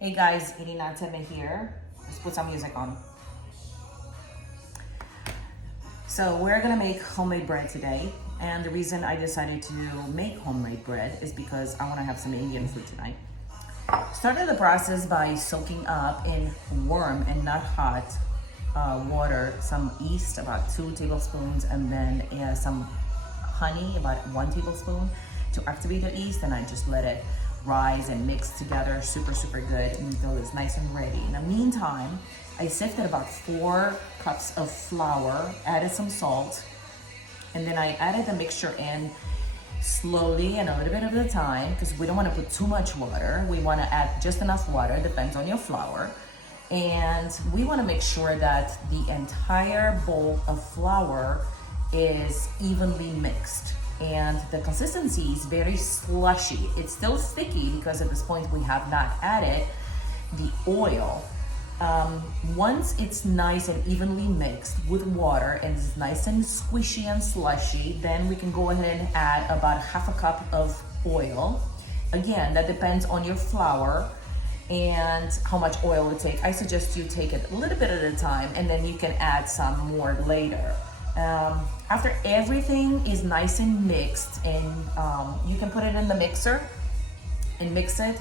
Hey guys, 89.7 here. Let's put some music on. So we're gonna make homemade bread today. And the reason I decided to make homemade bread is because I wanna have some Indian food tonight. Started the process by soaking up in warm and not hot water, some yeast, about 2 tablespoons, and then some honey, about 1 tablespoon to activate the yeast, and I just let it rise and mix together super good until it's nice and ready. In the meantime, I sifted about 4 cups of flour, added some salt, and then I added the mixture in slowly and a little bit at a time because we don't want to put too much water. We want to add just enough water, depends on your flour. And we want to make sure that the entire bowl of flour is evenly mixed. And the consistency is very slushy. It's still sticky because at this point we have not added the oil. Once it's nice and evenly mixed with water and it's nice and squishy and slushy, then we can go ahead and add about half a cup of oil. Again, that depends on your flour and how much oil it take. I suggest you take it a little bit at a time and then you can add some more later. After everything is nice and mixed, and you can put it in the mixer and mix it.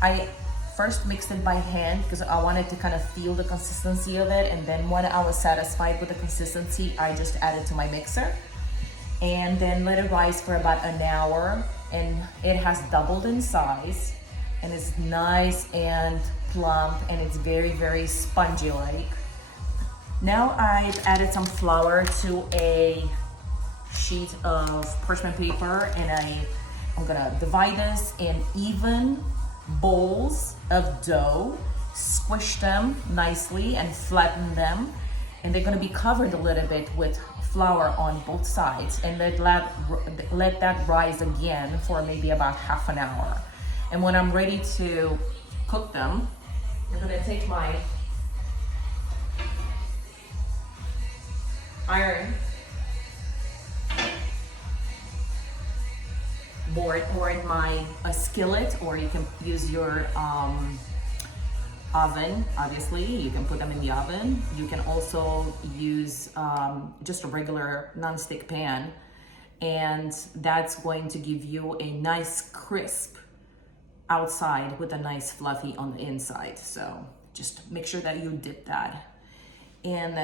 I first mixed it by hand because I wanted to kind of feel the consistency of it, and then when I was satisfied with the consistency, I just added to my mixer and then let it rise for about an hour, and it has doubled in size and it's nice and plump and it's very spongy like. Now I've added some flour to a sheet of parchment paper, and I'm gonna divide this in even bowls of dough, squish them nicely and flatten them, and they're gonna be covered a little bit with flour on both sides, and let that rise again for maybe about half an hour. And when I'm ready to cook them, I'm gonna take my iron board or in my skillet, or you can use your oven. Obviously you can put them in the oven. You can also use just a regular non-stick pan, and that's going to give you a nice crisp outside with a nice fluffy on the inside. So just make sure that you dip that in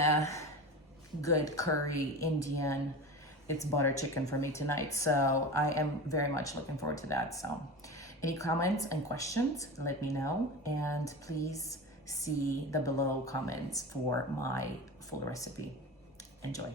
good curry Indian. It's butter chicken for me tonight, so I am very much looking forward to that. So any comments and questions, let me know, and please see the below comments for my full recipe. Enjoy.